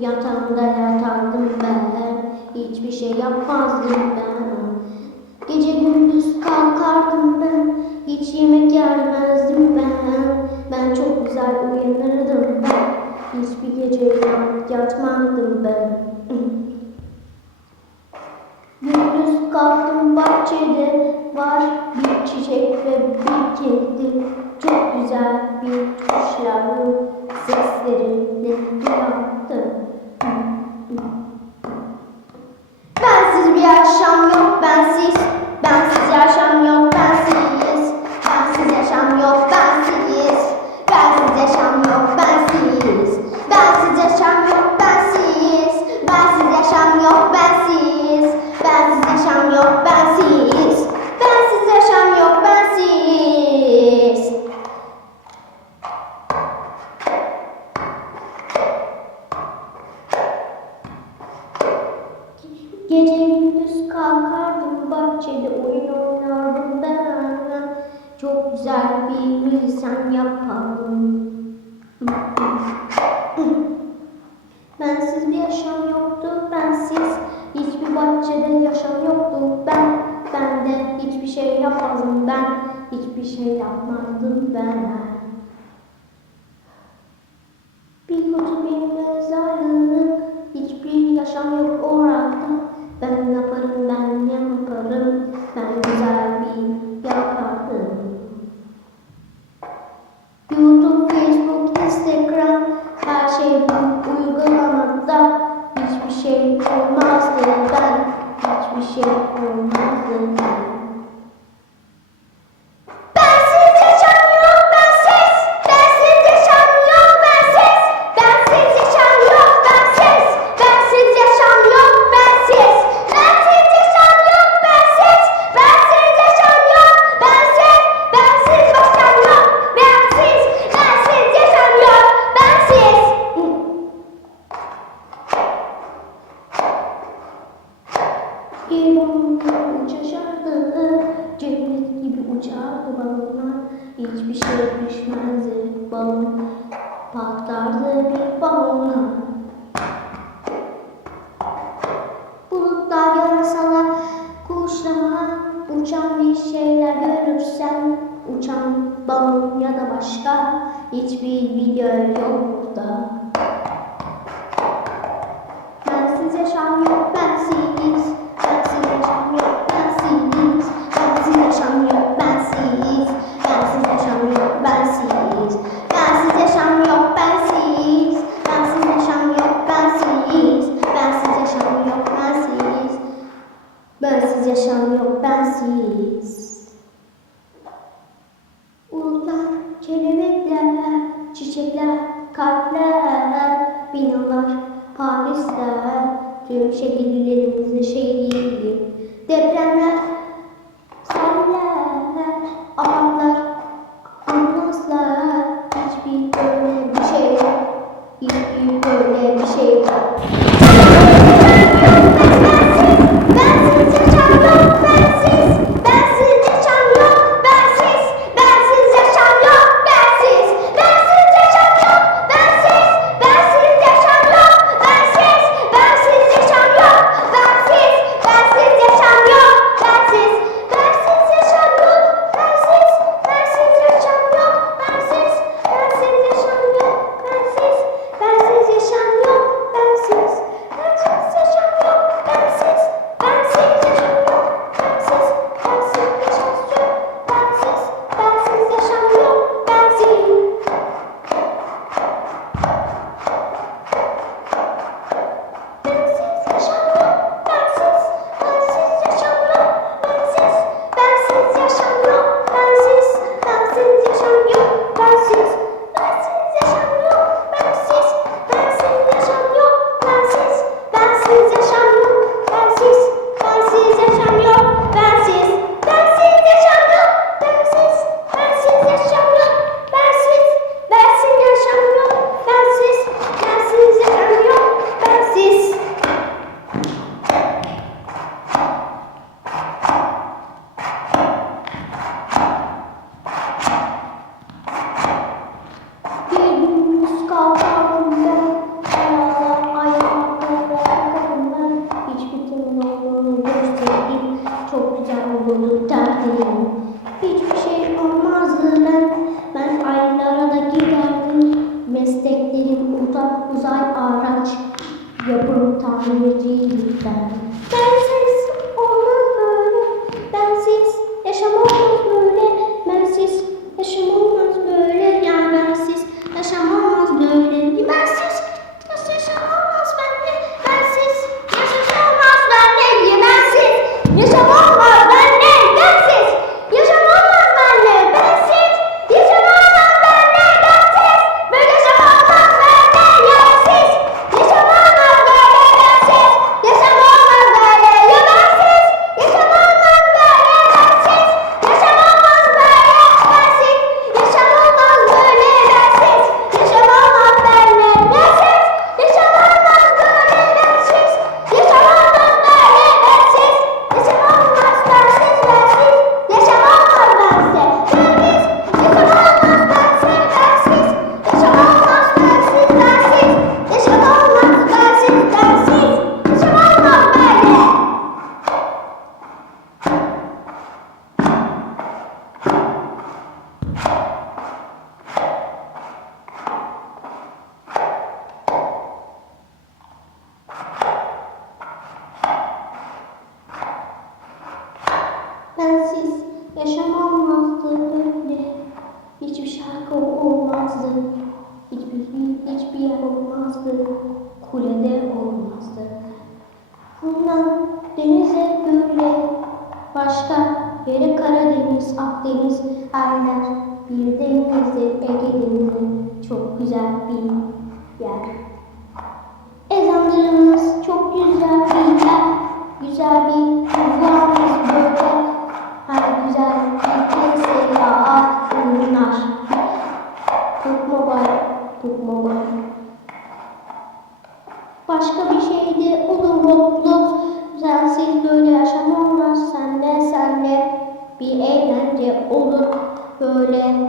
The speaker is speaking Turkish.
yatağımda yatardım ben Hiçbir şey yapmazdım ben. Gece gündüz kalkardım ben. Hiç yemek yermezdim ben. Ben çok güzel uyanırdım ben. Hiçbir gece yat- yatmazdım ben. Gündüz kalktım bahçede. Var bir çiçek ve bir kedi. Çok güzel bir kuşların seslerini uyandım Bensiz bir yaşam yok bensiz. Bensiz yaşam yok bensiz. Bensiz yaşam yok bensiz. Bensiz yaşam yok bensiz. Bensiz yaşam yok bensiz. Bensiz yaşam yok bensiz. Bensiz yaşam yok bensiz Gece gündüz kalkardım bahçede oyun oynardım. Ben Çok güzel bir lisan yapardım. Bensiz bir yaşam yoktu bensiz Hiçbir bahçede yaşam yoktu. Ben Ben de hiçbir şey yapmazdım ben Hiçbir şey yapmazdım. Ben Hiçbir şey düşmezdi balon, patlardı bir balonla. Bulutlar yarasalar, kuşlar, uçan bir şeyler görürsen, uçan balon ya da başka hiçbir video yok burada. Çiçekler, kalpler, binalar, Parisler, tüm şehirlerimizin şehri, молоді літа. Bensiz yaşam olmazdı böyle. Hiçbir şarkı olmazdı. Hiçbir, hiçbir yer olmazdı. Kulede olmazdı. Bundan denize böyle başka yere Karadeniz, Akdeniz, her yer bir denizdir, Ege Denizi çok güzel bir yer. Ezanlarımız çok güzel bir yer, güzel bir böyle, kimseye bunlar. Tutma var, tutma var. Başka bir şey de olur Roblox. Sensiz böyle yaşam olmaz. Senle senle bir eğlence olur. Böyle